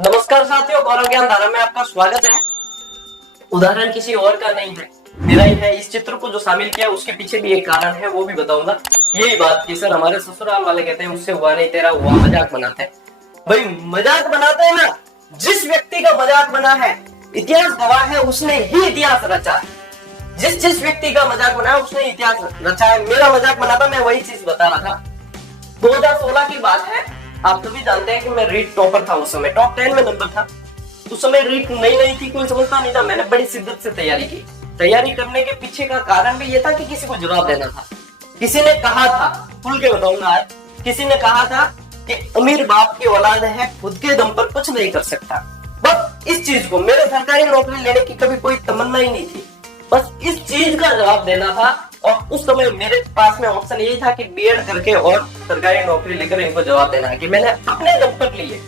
नमस्कार साथियों, गौरव ज्ञान धारा में आपका स्वागत है। उदाहरण किसी और का नहीं है, मेरा ही है। इस चित्र को जो शामिल किया उसके पीछे भी एक कारण है, वो भी बताऊंगा। यही बात कि सर हमारे ससुराल वाले कहते हैं उससे हुआ नहीं तेरा हुआ, मजाक बनाते हैं। भाई मजाक बनाते हैं ना, जिस व्यक्ति का मजाक बना है इतिहास गवाह है, उसने ही इतिहास रचा है। जिस जिस व्यक्ति का मजाक बना है उसने इतिहास रचा है। मेरा मजाक बना था, मैं वही चीज बता रहा था। 2016 की बात है। आप सभी जानते हैं कि मैं रीट टॉपर था, उस समय टॉप 10 में नंबर था। उस समय रीट नई नई थी, कोई समझता नहीं था। मैंने बड़ी शिद्दत से तैयारी की। तैयारी करने के पीछे का कारण भी ये था कि किसी को जवाब देना था। किसी ने कहा था, खुल के बताऊंगा आज, किसी ने कहा था कि अमीर बाप की औलाद है, खुद के दम पर कुछ नहीं कर सकता। बस इस चीज को, मेरे सरकारी नौकरी लेने की कभी कोई तमन्ना ही नहीं थी, बस इस चीज का जवाब देना था। और उस समय मेरे पास में ऑप्शन यही था कि बीएड करके और सरकारी नौकरी लेकर इनको जवाब देना है कि मैंने अपने दम पर लिए,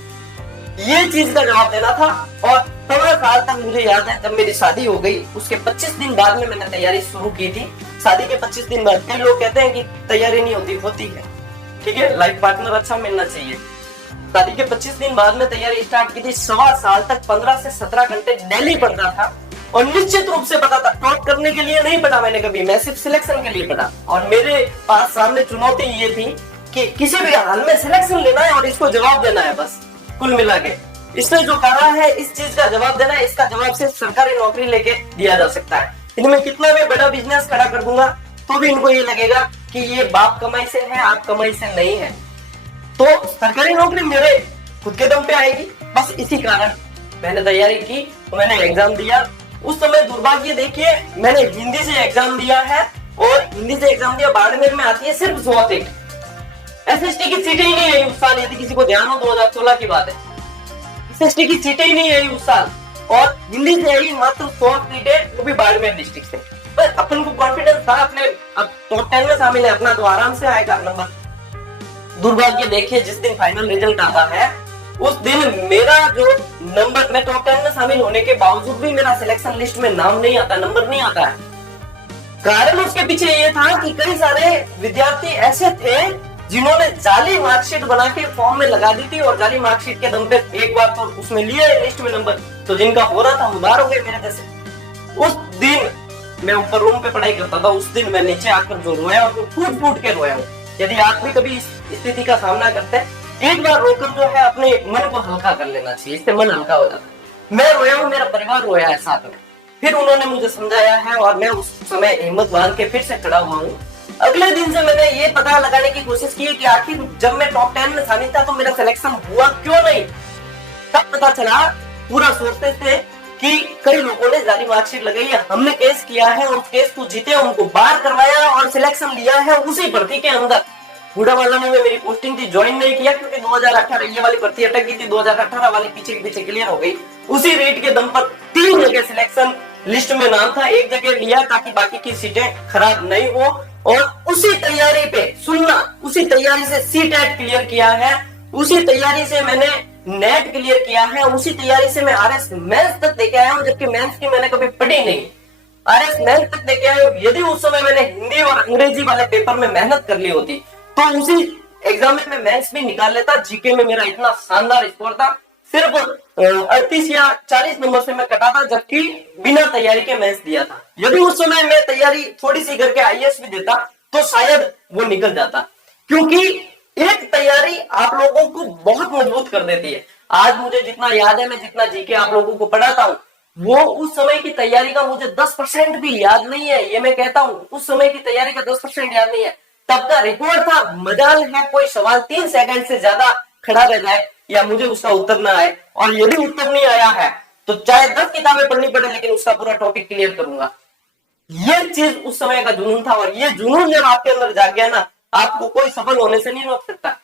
ये चीज का जवाब देना था। और 15 साल तक मुझे याद है, जब मेरी शादी हो गई उसके 25 दिन बाद में मैंने तैयारी शुरू की थी। शादी के 25 दिन बाद कई लोग कहते हैं कि तैयारी नहीं होती, होती है, ठीक है, लाइफ पार्टनर अच्छा मिलना चाहिए। शादी के 25 दिन बाद में तैयारी स्टार्ट की थी। 1.25 साल तक 15 से 17 घंटे डेली पढ़ता था और निश्चित रूप से पता था, टॉप करने के लिए नहीं पढ़ा मैंने कभी, मैं सिर्फ सिलेक्शन के लिए पढ़ा। और मेरे पास सामने चुनौती ये थी कि किसी भी हाल में सिलेक्शन लेना है और इसको जवाब देना है, बस कुल मिला के। इसने जो कहा है इस चीज का जवाब देना है, इसका जवाब से सरकारी नौकरी लेके दिया जा सकता है। इनमें कितना भी बड़ा बिजनेस खड़ा कर दूंगा तो भी इनको ये लगेगा कि ये बाप कमाई से है, आप कमाई से नहीं है। तो सरकारी नौकरी मेरे खुद के दम पे आएगी। बस इसी कारण मैंने तैयारी की, मैंने एग्जाम दिया। उस समय दुर्भाग्य देखिए, मैंने हिंदी से एग्जाम दिया है और हिंदी से एग्जाम दिया, बाड़मेर में आती है सिर्फ 100 सीट। एसएसटी की सीटें ही नहीं आई उस साल, यदि किसी को ध्यान हो, 2016 की बात है। एसएसटी की सीटें ही नहीं आई उस साल और हिंदी से आई मात्र 100 सीटें, वो भी बाड़मेर डिस्ट्रिक्ट से। पर अपन को कॉन्फिडेंस था, अपने अब टॉप 10 में शामिल है अपना, तो आराम से आएगा नंबर। दुर्भाग्य देखिए, जिस दिन फाइनल रिजल्ट आता है उस दिन मेरा जो नंबर, मैं टॉप 10 में शामिल होने के बावजूद भी मेरा सिलेक्शन लिस्ट में नाम नहीं आता, नंबर नहीं आता है। कारण उसके पीछे ये था कि कई सारे विद्यार्थी ऐसे थे जिन्होंने जाली मार्कशीट बना के फॉर्म में लगा दी थी और जाली मार्कशीट के दम पे एक बार तो उसमें लिए लिस्ट में नंबर, तो जिनका हो रहा था वो बाहर हो गए मेरे जैसे। उस दिन मैं ऊपर रूम पे पढ़ाई करता था, उस दिन मैं नीचे आकर जो रोया और फूट फूट के रोया हूँ। यदि आप भी कभी इस स्थिति का सामना करते हैं, एक बार रोकर जो है अपने मन को हल्का कर लेना चाहिए, इससे मन हल्का हो जाता है। मैं रोया हूँ, मेरा परिवार रोया है साथ में। फिर उन्होंने मुझे समझाया है और मैं उस समय हिम्मत बांध के फिर से खड़ा हुआ हूँ। अगले दिन से मैंने ये पता लगाने की कोशिश की है कि आखिर जब मैं टॉप 10 में शामिल था तो मेरा सिलेक्शन हुआ क्यों नहीं। तब पता चला, पूरा सोचते थे कि कई लोगों ने जाली मार्कशीट लगाई है, हमने केस किया है और केस को जीते, उनको बाहर करवाया और सिलेक्शन लिया है उसी भर्ती के अंदर। बूढ़ा वाला में मेरी पोस्टिंग थी, ज्वाइन नहीं किया क्योंकि 2018 ये वाली भर्ती अटक गई थी, 2018 वाली पीछे के पीछे क्लियर हो गई। उसी रेट के दम पर 3 जगह सिलेक्शन लिस्ट में नाम था, एक जगह लिया ताकि बाकी की सीटें खराब नहीं हो। और उसी तैयारी पे सुनना, उसी तैयारी से सीटेट क्लियर किया है, उसी तैयारी से मैंने नेट क्लियर किया है, उसी तैयारी से मैं आरएस मेंस तक देके आया हूँ, जबकि मेंस की मैंने कभी पढ़ी नहीं, आरएस मेंस तक देके आया हूँ। यदि उस समय मैंने हिंदी और अंग्रेजी वाले पेपर में मेहनत कर ली होती तो उसी एग्जाम में मैं मेंस भी निकाल लेता। जीके में मेरा इतना शानदार स्कोर था, सिर्फ 38 या 40 नंबर से मैं कटा था, जबकि बिना तैयारी के मेंस दिया था। यदि उस समय मैं तैयारी थोड़ी सी करके आईएएस भी देता तो शायद वो निकल जाता, क्योंकि एक तैयारी आप लोगों को बहुत मजबूत कर देती है। आज मुझे जितना याद है, मैं जितना जीके आप लोगों को पढ़ाता हूँ, वो उस समय की तैयारी का मुझे 10% भी याद नहीं है। ये मैं कहता हूँ, उस समय की तैयारी का 10% याद नहीं है। तब का रिकॉर्ड था, मजाल है कोई सवाल 3 सेकंड से ज्यादा खड़ा रह जाए या मुझे उसका उत्तर ना आए, और यदि उत्तर नहीं आया है तो चाहे 10 किताबें पढ़नी पड़े लेकिन उसका पूरा टॉपिक क्लियर करूंगा। ये चीज उस समय का जुनून था, और ये जुनून जब आपके अंदर जाग गया ना, आपको कोई सफल होने से नहीं रोक सकता।